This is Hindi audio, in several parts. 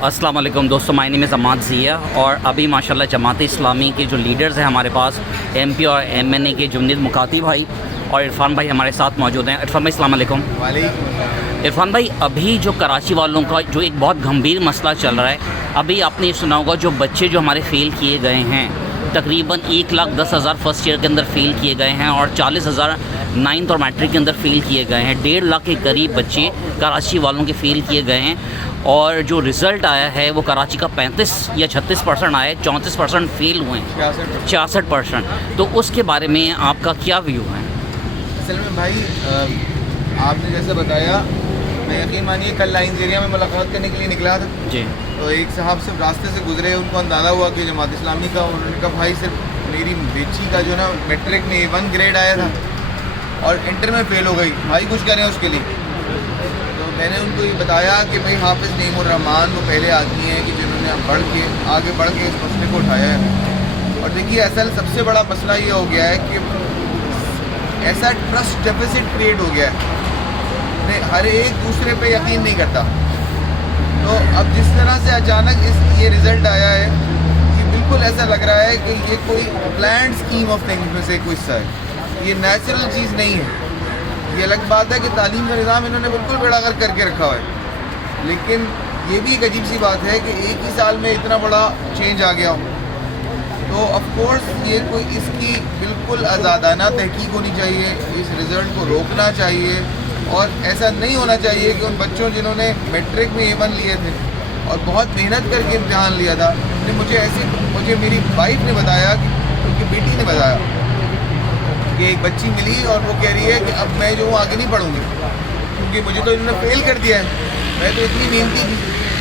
अस्सलाम वालेकुम दोस्तों, माय नेम इज़ अमाद ज़िया और अभी माशाल्लाह जमात इस्लामी के जो लीडर्स हैं हमारे पास एमपी और एमएनए के जुमनीद मुकाती भाई और इरफान भाई हमारे साथ मौजूद हैं। इरफान भाई अस्सलाम वालेकुम। वालेकुम। इरफान भाई, अभी जो कराची वालों का जो एक बहुत गंभीर मसला चल रहा है, अभी आपने ये सुना होगा जो बच्चे जो हमारे फ़ेल किए गए हैं, तकरीबन 1,10,000 फर्स्ट ईयर के अंदर फ़ेल किए गए हैं और 40,000 नाइन्थ और मैट्रिक के अंदर फ़ेल किए गए हैं। 1.5 लाख के करीब बच्चे कराची वालों के फ़ेल किए गए हैं और जो रिज़ल्ट आया है वो कराची का 35 या 36% आया है, 34% फ़ेल हुए हैं, 66%। तो उसके बारे में आपका क्या व्यू है? असल में भाई आपने जैसे बताया, मैं यकीन मानिए कल लाइन्स एरिया में मुलाकात करने के लिए निकला था जी। तो एक साहब सिर्फ रास्ते से गुजरे, उनको अंदाज़ा हुआ कि जमात इस्लामी का, उन्होंने कहा भाई सिर्फ मेरी बेची का जो ना मैट्रिक में A1 ग्रेड आया था और इंटर में फ़ेल हो गई, भाई कुछ करें उसके लिए। तो मैंने उनको ये बताया कि भाई हाफिज़ नईमुर रहमान वो पहले आदमी हैं कि जिन्होंने आगे बढ़ के इस मसले को उठाया है। और देखिए असल सबसे बड़ा मसला ये हो गया है कि ऐसा ट्रस्ट डेफिसिट क्रिएट हो गया है, हर एक दूसरे पे यकीन नहीं करता। तो अब जिस तरह से अचानक ये रिज़ल्ट आया है, ये बिल्कुल ऐसा लग रहा है कि ये कोई प्लान्ड स्कीम ऑफ थिंग्स में से कोई हिस्सा है, ये नेचुरल चीज़ नहीं है। ये अलग बात है कि तालीम का निज़ाम इन्होंने बिल्कुल बेड़ागर करके रखा हुआ है, लेकिन ये भी एक अजीब सी बात है कि एक ही साल में इतना बड़ा चेंज आ गया हो। तो ऑफकोर्स ये कोई इसकी बिल्कुल आज़ादाना तहकीक होनी चाहिए, इस रिज़ल्ट को रोकना चाहिए और ऐसा नहीं होना चाहिए कि उन बच्चों जिन्होंने मैट्रिक में A1 लिए थे और बहुत मेहनत करके इम्तिहान लिया था, मुझे मेरी वाइफ ने बताया, उनकी बेटी ने बताया कि एक बच्ची मिली और वो कह रही है कि अब मैं जो हूँ आगे नहीं पढ़ूँगी क्योंकि मुझे तो इन्होंने फेल कर दिया है, मैं तो इतनी मेहनती थी।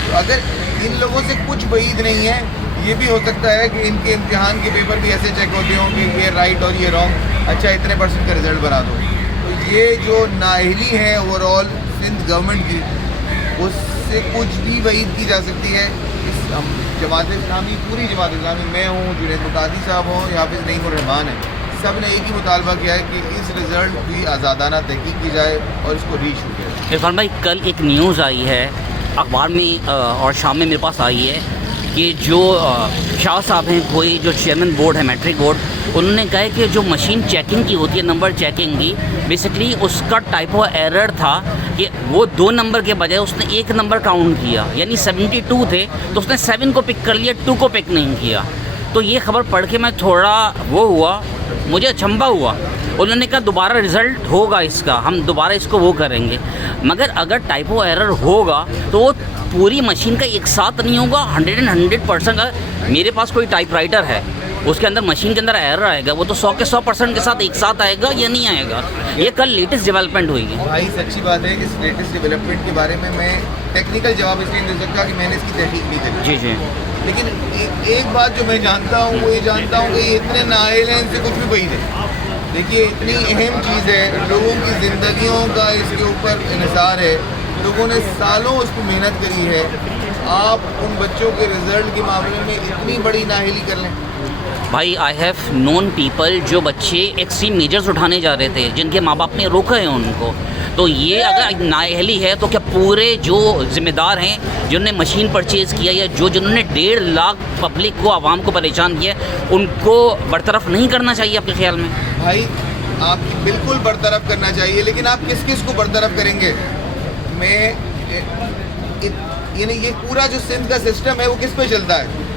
तो अगर इन लोगों से कुछ बईद नहीं है, ये भी हो सकता है कि इनके इम्तिहान के पेपर भी ऐसे चेक होते हों कि ये राइट और ये रॉन्ग, अच्छा इतने % का रिज़ल्ट बना दो। तो ये जो नाअहली है ओवरऑल सिंध गवर्नमेंट की, उससे कुछ भी वईद की जा सकती है। इस जमात इस्लामी, पूरी जमात इस्लामी, मैं हूँ, जुनैद मुकाती साहब हों या हाफिज़ नईमुर रहमान है, सब ने एक ही मुतालबा किया है कि इस रिज़ल्ट की आज़ादाना तहकीक की जाए और इसको रीच हो जाए। इरफान भाई, कल एक न्यूज़ आई है अखबार में और शाम में मेरे पास आई है कि जो शाह साहब हैं, कोई जो चेयरमैन बोर्ड है मैट्रिक बोर्ड, उन्होंने कहा है कि जो मशीन चेकिंग की होती है, नंबर चेकिंग की, बेसिकली उसका टाइपो एरर था कि वो 2 नंबर के बजाय उसने 1 नंबर काउंट किया, यानी 72 थे तो उसने 7 को पिक कर लिया, 2 को पिक नहीं किया। तो ये खबर पढ़ के मैं थोड़ा वो हुआ, मुझे अचंभा हुआ। उन्होंने कहा दोबारा रिज़ल्ट होगा इसका, हम दोबारा इसको वो करेंगे, मगर अगर टाइपो एरर होगा तो वो पूरी मशीन का एक साथ नहीं होगा, 100% का। मेरे पास कोई टाइपराइटर है, उसके अंदर मशीन के अंदर एरर आएगा, वो तो 100 के 100% के साथ एक साथ आएगा या नहीं आएगा। ये कल लेटेस्ट डेवलपमेंट हुई है। भाई सच्ची बात है कि इस लेटेस्ट डेवलपमेंट के बारे में मैं टेक्निकल जवाब इसलिए नहीं दे सकता कि मैंने इसकी तहकीक नहीं करी। जी जी। लेकिन एक बात जो मैं जानता हूँ वो ये जानता हूँ कि ये इतने नाअहल हैं, इनसे कुछ भी बईद है। देखिए इतनी अहम चीज़ है, लोगों की ज़िंदगियों का इसके ऊपर इन्हिसार है, लोगों ने सालों उस पर मेहनत करी है। आप उन बच्चों के रिज़ल्ट के मामले में इतनी बड़ी नाअहली कर लें। भाई आई हैव नोन पीपल, जो बच्चे एक्सट्रीम मेजर्स उठाने जा रहे थे, जिनके माँ बाप ने रोका है उनको। तो ये अगर नाअहली है तो क्या पूरे जो ज़िम्मेदार हैं, जिन्होंने मशीन परचेज़ किया या जिन्होंने 1.5 लाख पब्लिक को, आवाम को परेशान किया, उनको बरतरफ नहीं करना चाहिए आपके ख्याल में? भाई आप बिल्कुल बरतरफ करना चाहिए, लेकिन आप किस किस को बरतरफ करेंगे? यानी ये पूरा जो सिंध का सिस्टम है वो किस पे चलता है?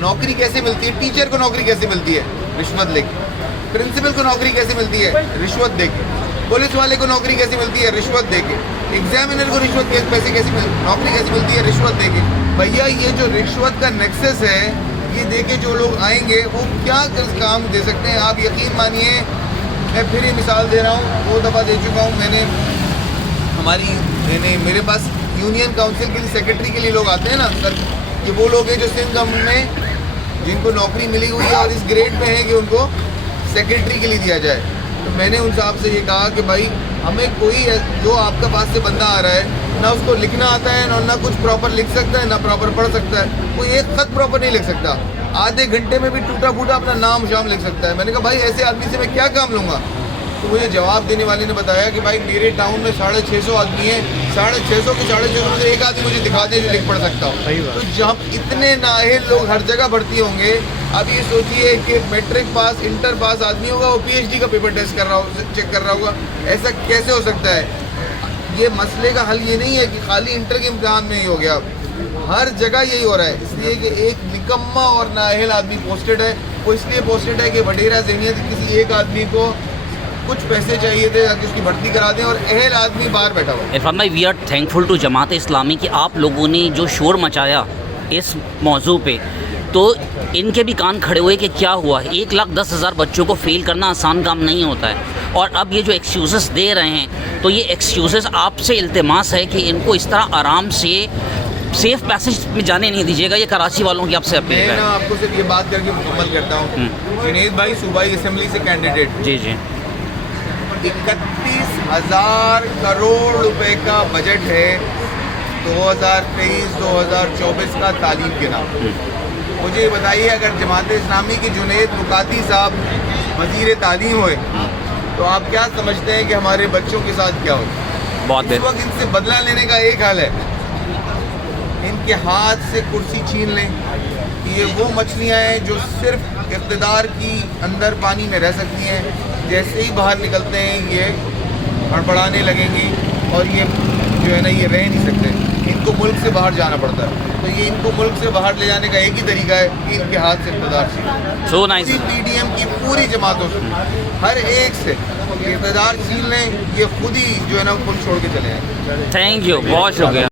नौकरी कैसे मिलती है? टीचर को नौकरी कैसे मिलती है? रिश्वत लेके। प्रिंसिपल को नौकरी कैसे मिलती है? रिश्वत देके। पुलिस वाले को नौकरी कैसे मिलती है? रिश्वत देके। एग्जामिनर को पैसे कैसे नौकरी कैसे मिलती है? रिश्वत देके। भैया ये जो रिश्वत का नेक्सस है, ये देके जो लोग आएंगे वो क्या काम दे सकते हैं? आप यकीन मानिए, मैं फिर ये मिसाल दे रहा हूँ, 2 दफ़ा दे चुका हूँ मैंने। मेरे पास यूनियन काउंसिल के लिए सेक्रेटरी के लिए लोग आते हैं ना सर, ये वो लोग हैं जो सिंध गवर्नमेंट में जिनको नौकरी मिली हुई है और इस ग्रेड में है कि उनको सेक्रेटरी के लिए दिया जाए। तो मैंने उन साहब से ये कहा कि भाई हमें कोई जो आपका पास से बंदा आ रहा है, ना उसको लिखना आता है, ना कुछ प्रॉपर लिख सकता है, ना प्रॉपर पढ़ सकता है, कोई एक खत प्रॉपर नहीं लिख सकता, आधे घंटे में भी टूटा फूटा अपना नाम शाम लिख सकता है। मैंने कहा भाई ऐसे आदमी से मैं क्या काम लूँगा? तो मुझे जवाब देने वाले ने बताया कि भाई मेरे टाउन में 650 आदमी हैं, 650 के 650 में से एक आदमी मुझे दिखा दे जो लिख पढ़ सकता सही हूँ। बात। तो जब इतने नाअहल लोग हर जगह भर्ती होंगे, अब ये सोचिए कि मैट्रिक पास इंटर पास आदमी होगा, वो PhD का पेपर टेस्ट कर रहा हो, चेक कर रहा होगा, ऐसा कैसे हो सकता है? ये मसले का हल ये नहीं है कि खाली इंटर के इम्तिहान में ही हो गया, हर जगह यही हो रहा है। इसलिए कि एक निकम्मा और नाअहल आदमी पोस्टेड है, वो इसलिए पोस्टेड है कि वडेरा ज़हनियत किसी एक आदमी को कुछ पैसे चाहिए थे ताकि उसकी भर्ती करा दें, और अहल आदमी बाहर बैठा हुआ है। इरफान भाई, we are thankful to Jamaat Islami कि आप लोगों ने जो शोर मचाया इस मौजू पे, तो इनके भी कान खड़े हुए कि क्या हुआ। 1,10,000 बच्चों को फेल करना आसान काम नहीं होता है, और अब ये जो एक्सक्यूज़ेस दे रहे हैं, तो ये एक्सक्यूज़ेस आपसे इल्तिमास है कि इनको इस तरह आराम से सेफ पैसेज में जाने नहीं दीजिएगा। ये कराची वालों की आपसे अपील मैं है। ना आपको सिर्फ ये बात करके मुकम्मल करता हूँ। जुनेद भाई सूबाई असेंबली से कैंडिडेट, जी जी 31,000 करोड़ रुपए का बजट है 2023-2024 का तालीम के नाम। मुझे ये बताइए, अगर जमात इस्लामी की जुनेद मुकाती साहब वज़ीर तालीम हुए, तो आप क्या समझते हैं कि हमारे बच्चों के साथ क्या हो? बहुत इस बेहतर। वक्त इनसे बदला लेने का एक हाल है, इनके हाथ से कुर्सी छीन लें। ये वो मछलियाँ हैं जो सिर्फ इक़्तिदार की अंदर पानी में रह सकती हैं, जैसे ही बाहर निकलते हैं ये हड़बड़ाने लगेंगी, और ये जो है ना ये रह नहीं सकते, इनको मुल्क से बाहर जाना पड़ता है। तो ये इनको मुल्क से बाहर ले जाने का एक ही तरीका है कि इनके हाथ से इक़्तिदार छीन। So nice. PDM की पूरी जमातों से, हर एक से इक़्तिदार छीन लें, ये खुद ही जो है ना मुल्क छोड़ के चले जाएँ। थैंक यू, बहुत शुक्रिया।